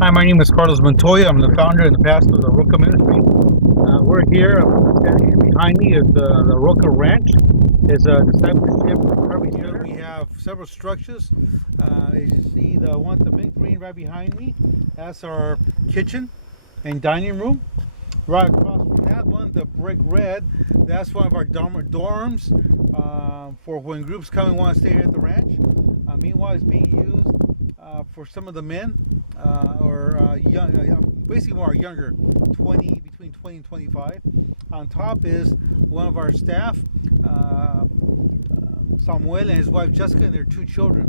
Hi, my name is Carlos Montoya. I'm the founder and the pastor of the Roca Ministry. We're here. Standing behind me is the Roca Ranch. It's a discipleship recovery center. We have several structures. As you see, the one, the mint green right behind me, that's our kitchen and dining room. Right across from that one, the brick red, that's one of our dorms for when groups come and want to stay here at the ranch. Meanwhile, it's being used for some of the men or young, basically more younger, between 20 and 25. On top is one of our staff, Samuel and his wife Jessica and their two children.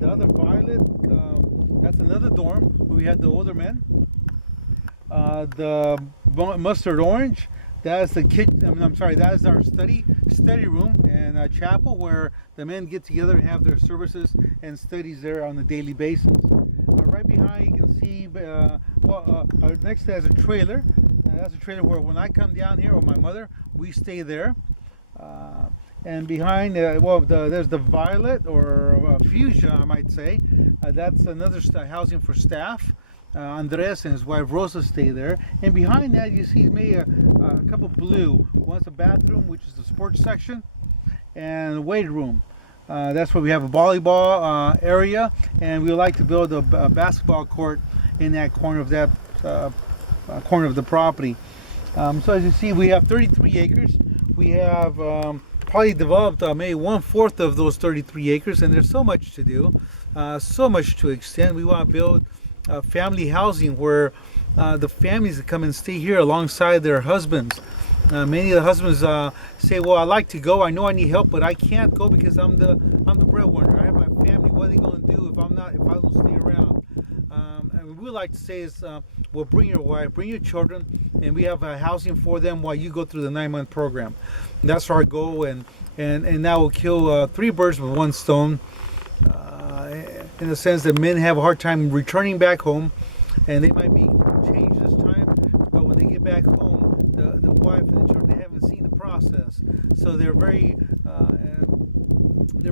The other violet, that's another dorm where we had the older men. The mustard orange, that's the kitchen. I'm sorry, that is our study room and a chapel where the men get together and have their services and studies there on a daily basis. Right behind, you can see next to that is a trailer. That's a trailer where when I come down here, or my mother, we stay there. And behind, there's the violet or fuchsia, I might say. That's another housing for staff. Andres and his wife Rosa stay there, and behind that you see maybe a couple blue. One's a bathroom, which is the sports section, and a weight room. That's where we have a volleyball area, and we would like to build a basketball court in that corner of the property. So as you see, we have 33 acres. We have probably developed maybe 1/4 of those 33 acres, and there's so much to do, so much to extend. We want to build family housing where the families that come and stay here alongside their husbands. Many of the husbands say, "Well, I like to go. I know I need help, but I can't go because I'm the breadwinner. I have my family. What are they going to do if I don't stay around?" And what we like to say is, "Well, bring your wife, bring your children, and we have housing for them while you go through the 9-month program." And that's our goal, and that will kill 3 birds with 1 stone. In the sense that men have a hard time returning back home, and they might be changed this time, but when they get back home, the wife and the children, they haven't seen the process, so they're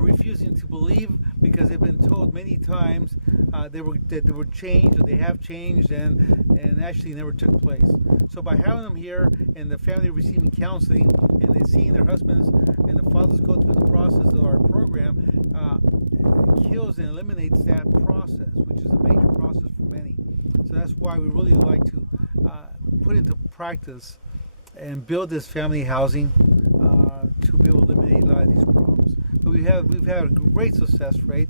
refusing to believe because they've been told many times that they would change, or they have changed, and actually never took place. So by having them here and the family receiving counseling and they seeing their husbands and the fathers go through the process of our program, kills and eliminates that process, which is a major process for many. So that's why we really like to put into practice and build this family housing to be able to eliminate a lot of these problems. But we've had a great success rate.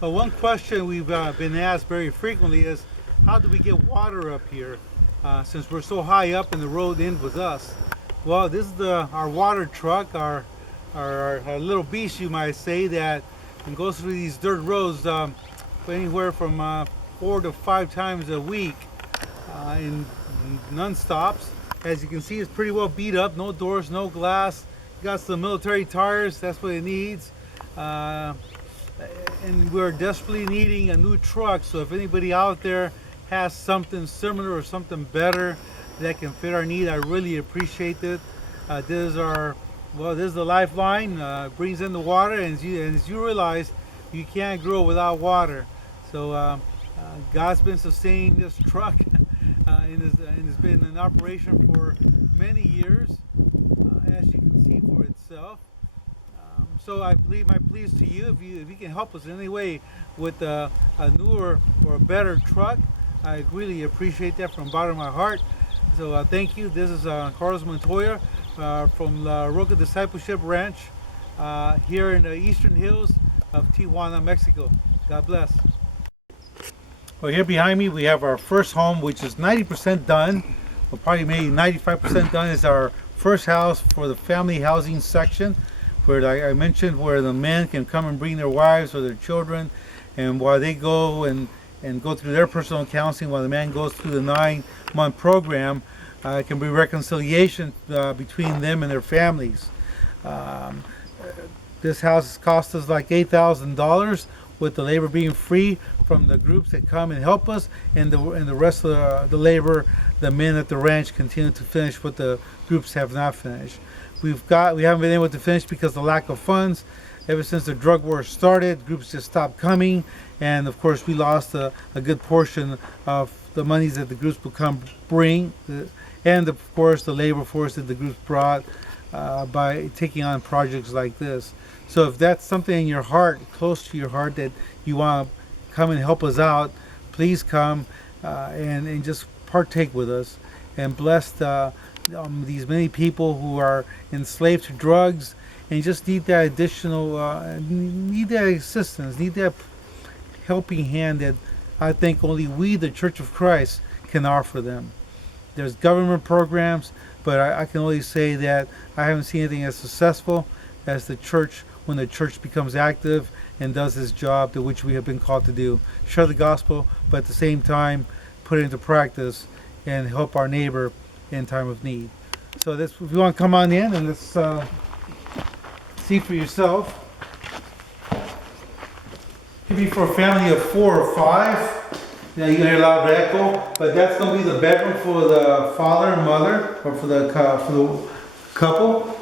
One question we've been asked very frequently is, how do we get water up here since we're so high up and the road ends with us? Well, this is our water truck, our little beast, you might say, that goes through these dirt roads anywhere from 4 to 5 times a week in non-stops. As you can see, it's pretty well beat up, no doors, no glass. Got some military tires, that's what it needs. And we're desperately needing a new truck, so if anybody out there has something similar or something better that can fit our need, I really appreciate it. This is the lifeline. Brings in the water, and as you realize, you can't grow without water. So God's been sustaining this truck, and it's been in operation for many years, as you can see for itself. So my plea is to you, if you can help us in any way with a newer or a better truck, I really appreciate that from the bottom of my heart. So thank you. This is Carlos Montoya from La Roca Discipleship Ranch here in the eastern hills of Tijuana, Mexico. God bless. Well, here behind me we have our first home, which is 90% done. Well, probably maybe 95% done. Is our first house for the family housing section, where, like I mentioned, where the men can come and bring their wives or their children, and while they go and go through their personal counseling, while the man goes through the 9-month program, it can be reconciliation between them and their families. This house cost us like $8,000, with the labor being free from the groups that come and help us, and the rest of the labor the men at the ranch continue to finish what the groups have not finished. We haven't been able to finish because of the lack of funds. Ever since the drug war started, groups just stopped coming, and of course we lost a good portion of the monies that the groups would bring, and of course the labor force that the groups brought by taking on projects like this. So if that's something in your heart, close to your heart, that you want to come and help us out, please come and just partake with us and bless these many people who are enslaved to drugs and just need that additional, need that assistance, need that helping hand that I think only we, the Church of Christ, can offer them. There's government programs, but I can only say that I haven't seen anything as successful as the church when the church becomes active and does its job to which we have been called to do. Share the gospel, but at the same time, put it into practice and help our neighbor in time of need. So if you want to come on in and let's see for yourself. Could be for a family of 4 or 5. Now you're gonna hear a lot of echo, but that's gonna be the bedroom for the father and mother, or for the couple.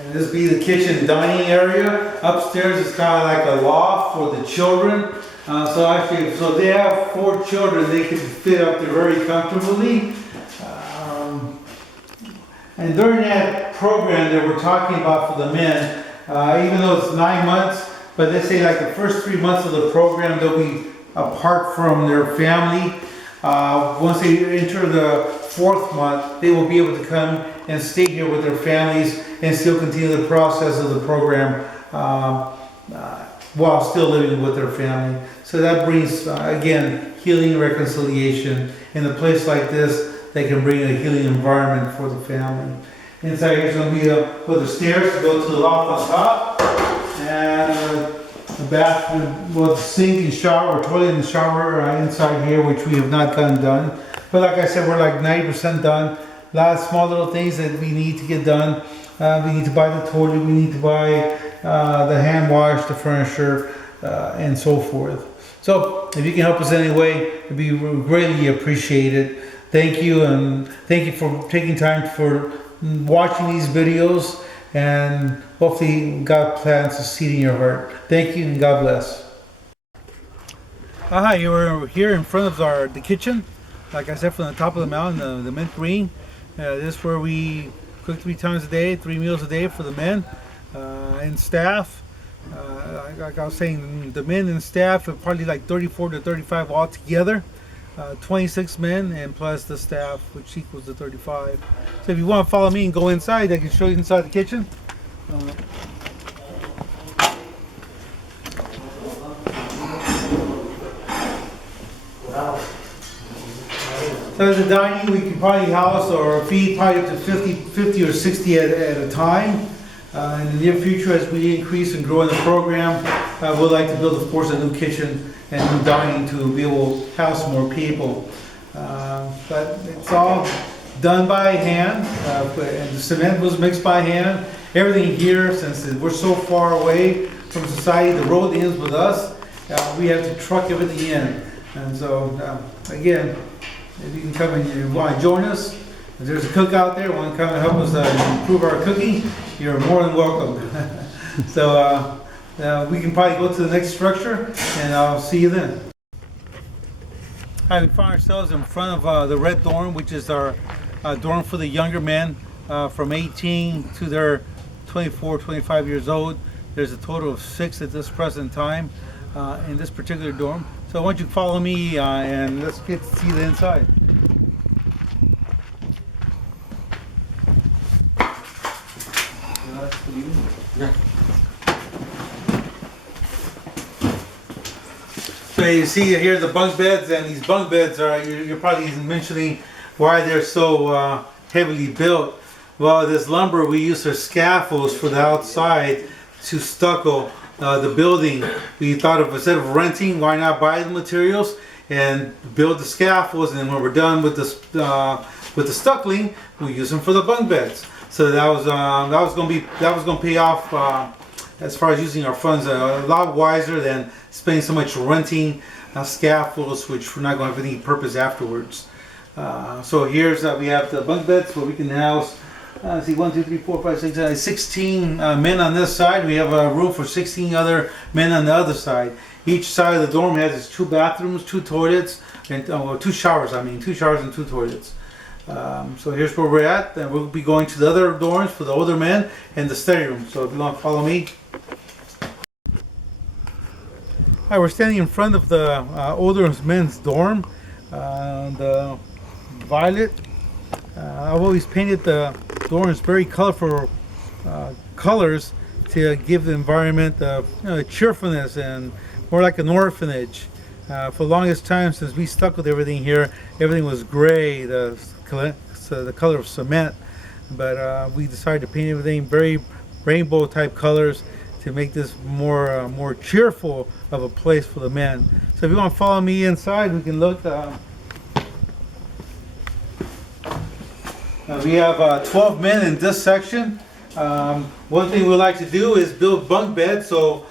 And this be the kitchen dining area. Upstairs is kind of like a loft for the children. So they have 4 children. They can fit up there very comfortably. And during that program that we're talking about for the men, even though it's 9 months, but they say like the first 3 months of the program, they'll be apart from their family. Once they enter the 4th month, they will be able to come and stay here with their families and still continue the process of the program while still living with their family. So that brings, again, healing and reconciliation. In a place like this, they can bring a healing environment for the family. Inside here's going to be the stairs to go to the loft on top, and the bathroom with sink and shower, or toilet and shower inside here, which we have not gotten done. But like I said, we're like 90% done. A lot of small little things that we need to get done. We need to buy the toilet, we need to buy the hand wash, the furniture, and so forth. So if you can help us in any way, it'd be greatly appreciated. Thank you, and thank you for taking time for watching these videos, and hopefully God plants a seed in your heart. Thank you, and God bless. Hi, you're here in front of the kitchen. Like I said, from the top of the mountain, the mint green. This is where we cook 3 times a day, 3 meals a day for the men and staff. Like I was saying, the men and staff are probably like 34 to 35 altogether. 26 men and plus the staff, which equals the 35. So if you want to follow me and go inside, I can show you inside the kitchen. So the dining, we can probably house or feed probably up to 50 or 60 at a time. In the near future, as we increase and grow in the program, we'd like to build, of course, a new kitchen and new dining to be able to house more people. But it's all done by hand, and the cement was mixed by hand. Everything here, since we're so far away from society, the road ends with us. We have to truck everything in. And so, again, if you can come and you want to join us, if there's a cook out there want to come and help us improve our cooking, you're more than welcome. So we can probably go to the next structure, and I'll see you then. Hi, we find ourselves in front of the red dorm, which is our dorm for the younger men from 18 to their 24, 25 years old. There's a total of 6 at this present time in this particular dorm. So why don't you follow me and let's get to see the inside. Yeah. So you see here the bunk beds, and these bunk beds are, you're probably mentioning why they're so heavily built. Well, this lumber we use for scaffolds for the outside to stucco the building. We thought of, instead of renting, why not buy the materials and build the scaffolds, and then when we're done with the stuccing, we use them for the bunk beds. So that was going to pay off as far as using our funds, a lot wiser than spending so much renting scaffolds, which we're not going to have any purpose afterwards. So here's we have the bunk beds where we can house. See, 1, 2, 3, 4, 5, 6, 7, 16 men on this side. We have room for 16 other men on the other side. Each side of the dorm has its 2 bathrooms, 2 toilets, and 2 showers. 2 showers and 2 toilets. So here's where we're at. And we'll be going to the other dorms for the older men and the study room. So if you want to follow me. Alright, we're standing in front of the older men's dorm, the violet. I've always painted the dorms very colorful colors to give the environment cheerfulness and more like an orphanage. For the longest time since we stuck with everything here, everything was gray, the color of cement. But we decided to paint everything very rainbow type colors to make this more cheerful of a place for the men. So if you want to follow me inside, we can look. We have 12 men in this section. One thing we like to do is build bunk beds so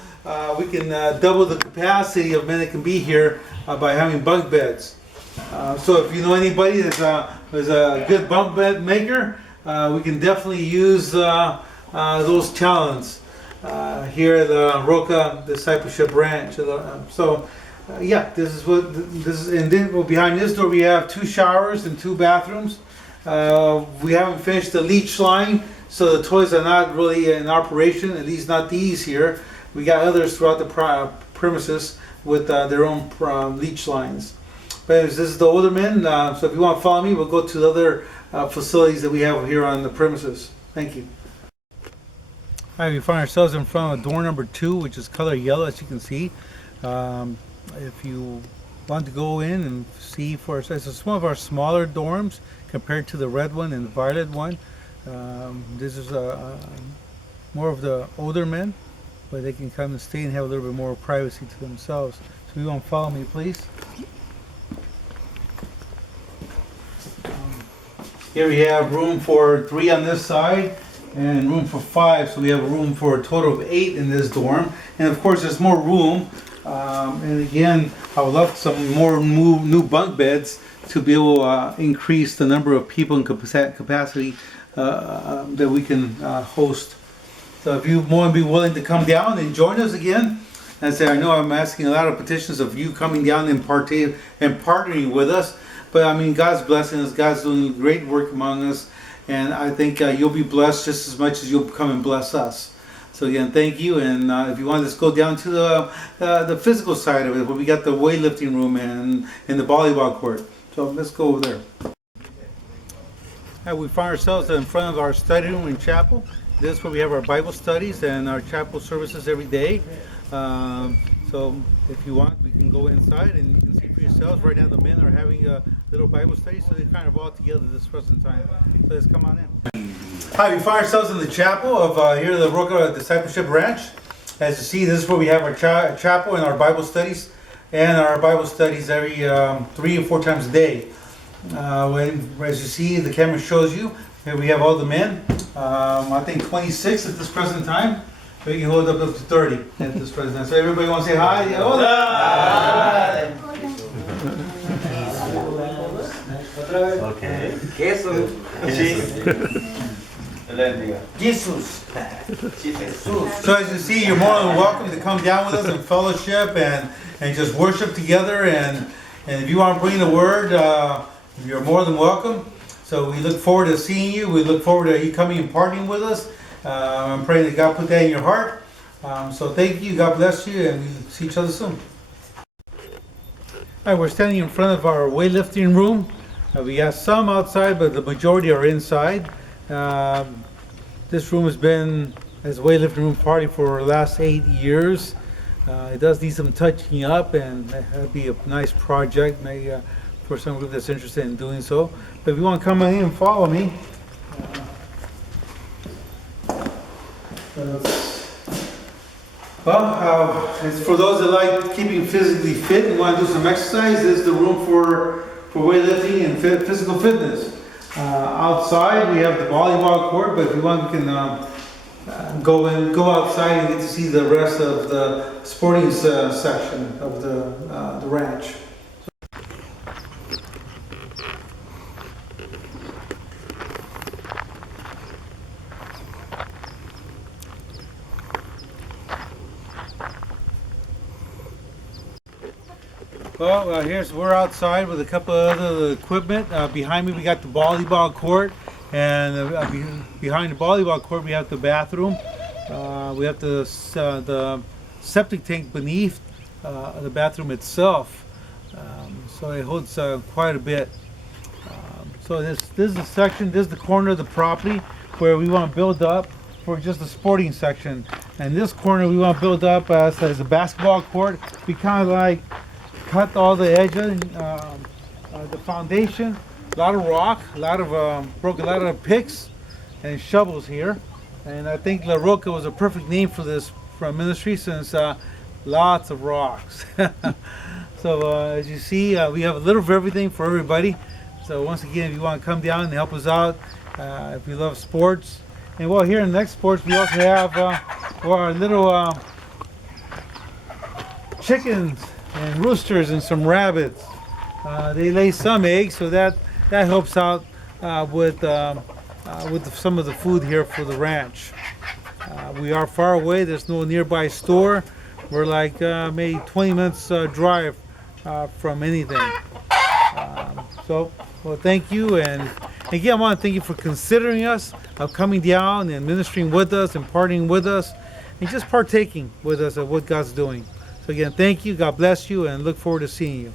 we can double the capacity of men that can be here by having bunk beds. So if you know anybody that's a good bunk bed maker, we can definitely use those talents here at the Roca Discipleship Ranch. Yeah, this is, and then behind this door we have 2 showers and 2 bathrooms. We haven't finished the leach line, so the toilets are not really in operation, at least not these here. We got others throughout the premises with their own leach lines. But anyways, this is the older men, so if you want to follow me, we'll go to the other facilities that we have here on the premises. Thank you. All right, we find ourselves in front of door number 2, which is color yellow, as you can see. If you want to go in and see for ourselves, it's one of our smaller dorms compared to the red one and the violet one. This is more of the older men, where they can come and stay and have a little bit more privacy to themselves. So you want to follow me, please? Here we have room for 3 on this side and room for 5, so we have room for a total of 8 in this dorm. And of course there's more room, and again I would love some more new bunk beds to be able to increase the number of people and capacity that we can host. So if you want to be willing to come down and join us again, and say, I know I'm asking a lot of petitions of you coming down and partnering with us, but I mean, God's blessing us, God's doing great work among us, and I think you'll be blessed just as much as you'll come and bless us. So again, thank you, and if you want to just go down to the physical side of it, where we got the weightlifting room and the volleyball court. So let's go over there. We find ourselves in front of our study room and chapel. This is where we have our Bible studies and our chapel services every day. So if you want, we can go inside and you can see for yourselves. Right now the men are having a little Bible study, so they're kind of all together this present time. So let's come on in. Hi, we find ourselves in the chapel of here at the Roca Discipleship Ranch. As you see, this is where we have our chapel and our Bible studies. And our Bible studies every 3 or 4 times a day. As you see, the camera shows you. Here we have all the men. I think 26 at this present time. We can hold up to 30 at this present time. So everybody want to say hi? Hola! Okay. Jesus. So as you see, you're more than welcome to come down with us and fellowship and just worship together. And if you want to bring the word, you're more than welcome. So we look forward to seeing you. We look forward to you coming and partying with us. I'm praying that God put that in your heart. So thank you. God bless you. And we'll see each other soon. All right, we're standing in front of our weightlifting room. We have some outside, but the majority are inside. This room has been as a weightlifting room party for the last 8 years. It does need some touching up, and that'd be a nice project maybe, for some group that's interested in doing so. But if you want to come in and follow me. It's for those that like keeping physically fit and want to do some exercise. This is the room for weightlifting and physical fitness. Outside we have the volleyball court, but if you want, we can go outside and get to see the rest of the sporting section of the ranch. Well, we're outside with a couple of other equipment. Behind me, we got the volleyball court, and behind the volleyball court, we have the bathroom. We have the septic tank beneath the bathroom itself, so it holds quite a bit. So this is the section. This is the corner of the property where we want to build up for just the sporting section, and this corner we want to build up as a basketball court. We kind of like cut all the edges, the foundation, a lot of rock, a lot of picks and shovels here. And I think La Roca was a perfect name for this ministry, since lots of rocks. So as you see, we have a little of everything for everybody. So once again, if you want to come down and help us out, if you love sports. And well, here in the next sports, we also have our little chickens and roosters and some rabbits. They lay some eggs, so that helps out with some of the food here for the ranch. We are far away. There's no nearby store. We're like maybe 20 minutes drive from anything. Well, thank you, and again, I want to thank you for considering us, coming down and ministering with us and partying with us, and just partaking with us of what God's doing. So again, thank you, God bless you, and look forward to seeing you.